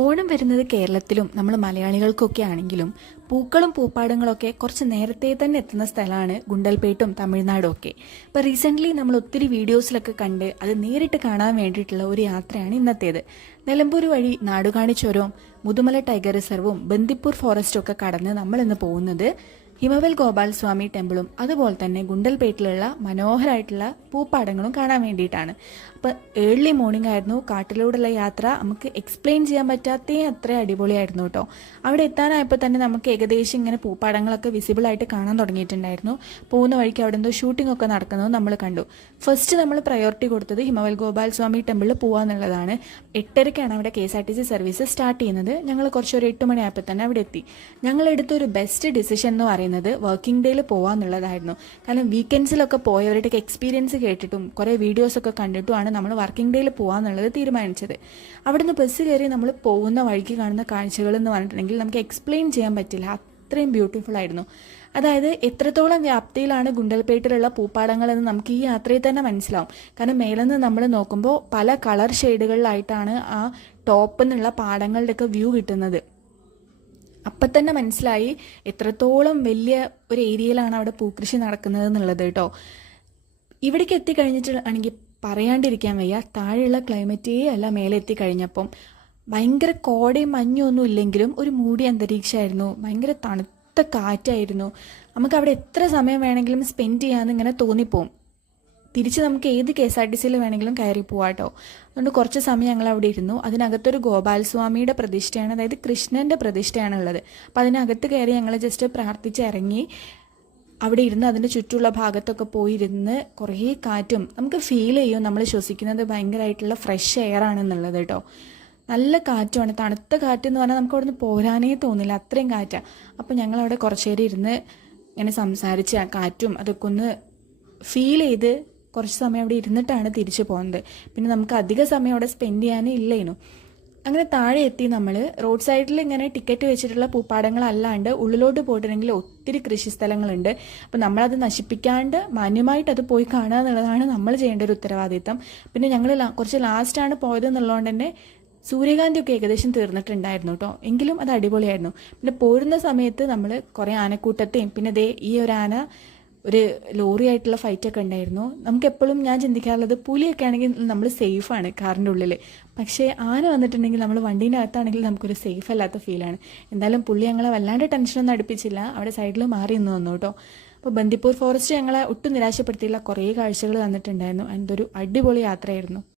ഓണം വരുന്നത് കേരളത്തിലും നമ്മൾ മലയാളികൾക്കൊക്കെ ആണെങ്കിലും പൂക്കളും പൂപ്പാടങ്ങളൊക്കെ കുറച്ച് നേരത്തെ തന്നെ എത്തുന്ന സ്ഥലമാണ് ഗുണ്ടൽപേട്ടും തമിഴ്നാടും ഒക്കെ. ഇപ്പോൾ റീസെൻ്റ്ലി നമ്മൾ ഒത്തിരി വീഡിയോസിലൊക്കെ കണ്ട് അത് നേരിട്ട് കാണാൻ വേണ്ടിയിട്ടുള്ള ഒരു യാത്രയാണ് ഇന്നത്തേത്. നിലമ്പൂർ വഴി നാടുകാണി ചുരവും മുതുമല ടൈഗർ റിസർവും ബന്ദിപ്പൂർ ഫോറസ്റ്റും ഒക്കെ കടന്ന് നമ്മളിന്ന് പോകുന്നത് ഹിമവൽ ഗോപാൽ സ്വാമി ടെമ്പിളും അതുപോലെ തന്നെ ഗുണ്ടൽപേട്ടിലുള്ള മനോഹരമായിട്ടുള്ള പൂപ്പാടങ്ങളും കാണാൻ വേണ്ടിയിട്ടാണ്. അപ്പോൾ ഏർലി മോർണിംഗ് ആയിരുന്നു. കാട്ടിലൂടെയുള്ള യാത്ര നമുക്ക് എക്സ്പ്ലെയിൻ ചെയ്യാൻ പറ്റാത്തേ അത്ര അടിപൊളിയായിരുന്നു കേട്ടോ. അവിടെ എത്താനായപ്പോൾ തന്നെ നമുക്ക് ഏകദേശം ഇങ്ങനെ പൂപ്പാടങ്ങളൊക്കെ വിസിബിളായിട്ട് കാണാൻ തുടങ്ങിയിട്ടുണ്ടായിരുന്നു. പോകുന്ന വഴിക്ക് അവിടെ എന്തോ ഷൂട്ടിംഗ് ഒക്കെ നടക്കുന്നത് നമ്മൾ കണ്ടു. ഫസ്റ്റ് നമ്മൾ പ്രയോറിറ്റി കൊടുത്തത് ഹിമവൽ ഗോപാൽ സ്വാമി ടെമ്പിളിൽ പോകാന്നുള്ളതാണ്. 8:30 അവിടെ KSRTC സർവീസ് സ്റ്റാർട്ട് ചെയ്യുന്നത്. ഞങ്ങൾ കുറച്ചൊരു 8 മണിയായപ്പോൾ തന്നെ അവിടെ എത്തി. ഞങ്ങളെടുത്തൊരു ബെസ്റ്റ് ഡിസിഷൻ എന്ന് പറയുന്നത് വർക്കിംഗ് ഡേയിൽ പോകാന്നുള്ളതായിരുന്നു. കാരണം വീക്കെൻഡ്സിലൊക്കെ പോയവരുടെയൊക്കെ എക്സ്പീരിയൻസ് കേട്ടിട്ടും കുറേ വീഡിയോസൊക്കെ കണ്ടിട്ടുമാണ് നമ്മൾ വർക്കിംഗ് ഡേയിൽ പോകാന്നുള്ളത് തീരുമാനിച്ചത്. അവിടുന്ന് ബസ് കയറി നമ്മൾ പോകുന്ന വഴിക്ക് കാണുന്ന കാഴ്ചകൾ എന്ന് പറഞ്ഞിട്ടുണ്ടെങ്കിൽ നമുക്ക് എക്സ്പ്ലെയിൻ ചെയ്യാൻ പറ്റില്ല, അത്രയും ബ്യൂട്ടിഫുൾ ആയിരുന്നു. അതായത് എത്രത്തോളം വ്യാപ്തിയിലാണ് ഗുണ്ടൽപേട്ടിലുള്ള പൂപ്പാടങ്ങൾ എന്ന് നമുക്ക് ഈ യാത്രയിൽ തന്നെ മനസ്സിലാവും. കാരണം മേലെന്ന് നമ്മൾ നോക്കുമ്പോൾ പല കളർ ഷെയ്ഡുകളിലായിട്ടാണ് ആ ടോപ്പിൽ നിന്നുള്ള പാടങ്ങളുടെയൊക്കെ വ്യൂ കിട്ടുന്നത്. അപ്പം തന്നെ മനസ്സിലായി എത്രത്തോളം വലിയ ഒരു ഏരിയയിലാണ് അവിടെ പൂക്കൃഷി നടക്കുന്നത് എന്നുള്ളത് കേട്ടോ. ഇവിടേക്ക് എത്തിക്കഴിഞ്ഞിട്ടാണെങ്കിൽ പറയാണ്ടിരിക്കാൻ വയ്യ. താഴെയുള്ള ക്ലൈമറ്റേ അല്ല മേലെ എത്തിക്കഴിഞ്ഞപ്പം. ഭയങ്കര കോടയും മഞ്ഞും ഒന്നും ഇല്ലെങ്കിലും ഒരു മൂടിയ അന്തരീക്ഷമായിരുന്നു, ഭയങ്കര തണുത്ത കാറ്റായിരുന്നു. നമുക്ക് അവിടെ എത്ര സമയം വേണമെങ്കിലും സ്പെൻഡ് ചെയ്യാമെന്ന് ഇങ്ങനെ തോന്നിപ്പോവും. തിരിച്ച് നമുക്ക് ഏത് KSRTCയിൽ വേണമെങ്കിലും കയറി പോവാട്ടോ. അതുകൊണ്ട് കുറച്ച് സമയം ഞങ്ങൾ അവിടെ ഇരുന്നു. അതിനകത്തൊരു ഗോപാൽ സ്വാമിയുടെ പ്രതിഷ്ഠയാണ്, അതായത് കൃഷ്ണൻ്റെ പ്രതിഷ്ഠയാണ് ഉള്ളത്. അപ്പോൾ അതിനകത്ത് കയറി ഞങ്ങൾ ജസ്റ്റ് പ്രാർത്ഥിച്ച് ഇറങ്ങി അവിടെ ഇരുന്ന് അതിൻ്റെ ചുറ്റുമുള്ള ഭാഗത്തൊക്കെ പോയിരുന്ന് കുറേ കാറ്റും നമുക്ക് ഫീൽ ചെയ്യും. നമ്മൾ ശ്വസിക്കുന്നത് ഭയങ്കരമായിട്ടുള്ള ഫ്രഷ് എയർ ആണെന്നുള്ളത് കേട്ടോ. നല്ല കാറ്റുമാണ്, തണുത്ത കാറ്റ് എന്ന് പറഞ്ഞാൽ നമുക്ക് അവിടെ നിന്ന് പോരാനേ തോന്നില്ല, അത്രയും കാറ്റാണ്. അപ്പോൾ ഞങ്ങളവിടെ കുറച്ച് നേരം ഇരുന്ന് ഇങ്ങനെ സംസാരിച്ച് ആ കാറ്റും അതൊക്കെ ഒന്ന് ഫീൽ ചെയ്ത് കുറച്ച് സമയം അവിടെ ഇരുന്നിട്ടാണ് തിരിച്ചു പോകുന്നത്. പിന്നെ നമുക്ക് അധിക സമയം അവിടെ സ്പെൻഡ് ചെയ്യാനേ ഇല്ലേനു. അങ്ങനെ താഴെ എത്തി. നമ്മൾ റോഡ് സൈഡിൽ ഇങ്ങനെ ടിക്കറ്റ് വെച്ചിട്ടുള്ള പൂപ്പാടങ്ങളല്ലാണ്ട് ഉള്ളിലോട്ട് പോയിട്ടുണ്ടെങ്കിൽ ഒത്തിരി കൃഷി സ്ഥലങ്ങളുണ്ട്. അപ്പോൾ നമ്മളത് നശിപ്പിക്കാണ്ട് മാന്യമായിട്ട് അത് പോയി കാണുക എന്നുള്ളതാണ് നമ്മൾ ചെയ്യേണ്ട ഒരു ഉത്തരവാദിത്തം. പിന്നെ ഞങ്ങൾ കുറച്ച് ലാസ്റ്റാണ് പോയത് എന്നുള്ളതുകൊണ്ട് തന്നെ സൂര്യകാന്തിയൊക്കെ ഏകദേശം തീർന്നിട്ടുണ്ടായിരുന്നു കേട്ടോ. എങ്കിലും അത് അടിപൊളിയായിരുന്നു. പിന്നെ പോരുന്ന സമയത്ത് നമ്മൾ കുറേ ആനക്കൂട്ടത്തെയും പിന്നെ ദേ ഈ ഒരു ആന ഒരു ലോറി ആയിട്ടുള്ള ഫൈറ്റൊക്കെ ഉണ്ടായിരുന്നു. നമുക്കെപ്പോഴും ഞാൻ ചിന്തിക്കാറുള്ളത് പുലിയൊക്കെ ആണെങ്കിൽ നമ്മൾ സേഫാണ് കാറിൻ്റെ ഉള്ളിൽ, പക്ഷേ ആന വന്നിട്ടുണ്ടെങ്കിൽ നമ്മൾ വണ്ടീൻ്റെ അകത്താണെങ്കിൽ നമുക്കൊരു സേഫ് അല്ലാത്ത ഫീലാണ്. എന്തായാലും പുള്ളി ഞങ്ങളെ വല്ലാണ്ട് ടെൻഷനൊന്നും അടുപ്പിച്ചില്ല, അവിടെ സൈഡിൽ മാറി നിന്ന് തന്നു കേട്ടോ. അപ്പോൾ ബന്ദിപ്പൂർ ഫോറസ്റ്റ് ഞങ്ങളെ ഒട്ടും നിരാശപ്പെടുത്തിയില്ല, കുറേ കാഴ്ചകൾ തന്നിട്ടുണ്ടായിരുന്നു. അതൊരു അടിപൊളി യാത്രയായിരുന്നു.